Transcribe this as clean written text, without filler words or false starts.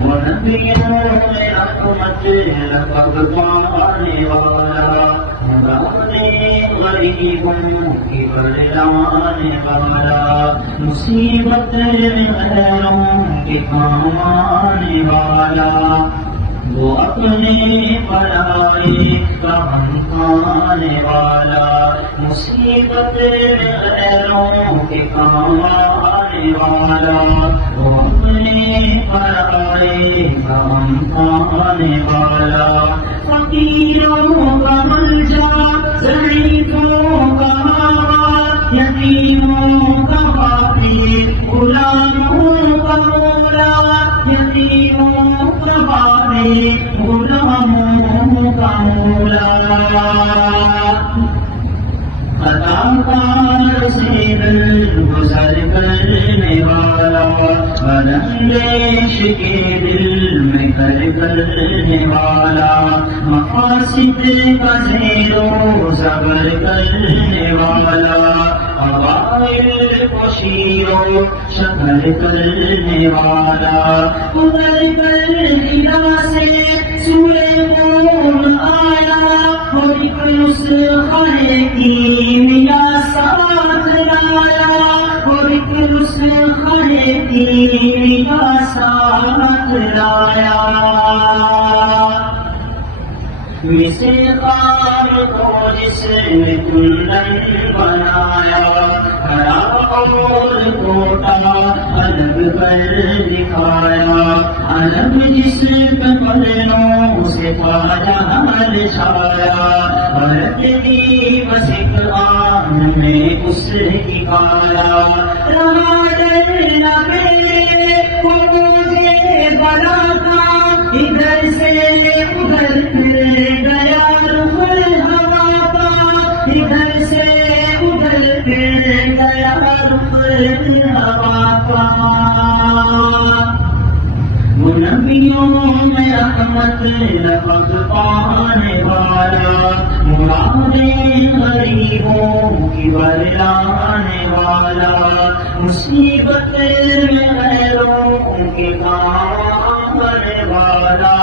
وہ نبیوں میں رحمت لقب پانے والا، مرادیں غریبوں کی بردلانے والا، مصیبت میں غیروں کے کام آنے والا، وہ اپنے پرائے کا غم کھانے والا، مصیبت میں غیروں کے کام آنے والا، وہ اپنے پرائے کا غم کھانے والا، فقیروں کا ملجا، ضعیفوں کا ماوا، یتیموں کا باقی، غلاموں کا مولا، یتیموں کا باقی، غلاموں کا مولا، خطاکار سے گزر کرنے والا، بداندیش کے دل میں کرنے والا، مقاصد کا زیر و زبر کرنے والا، قبائل کو شیر و شکر کرنے والا، ادھر کر خدا سے سورہ قوم آیا، اور ایک نسخہ کیمیا ساتھ لایا، اور ایک نسخہ کیمیا ساتھ لایا، ویسے کام کو جس نے کلن بنایا، ہرا اور کوٹا الگ کر دکھایا، الگ جس پلوں سے پایا ہر چھایا، بھرت کی بس ایک آن میں اس کی کایا، رہا ڈرنا میرے کو مجھے بلا تھا، ادھر سے ادھر گیا رخ ہوا کا، ادھر سے ادھر گیا رخ ہوا کا، وہ نبیوں میں رحمت لقب پانے والا، مرادیں غریبوں کی بردلانے والا، مصیبت میں غیروں کے کام آنے والا،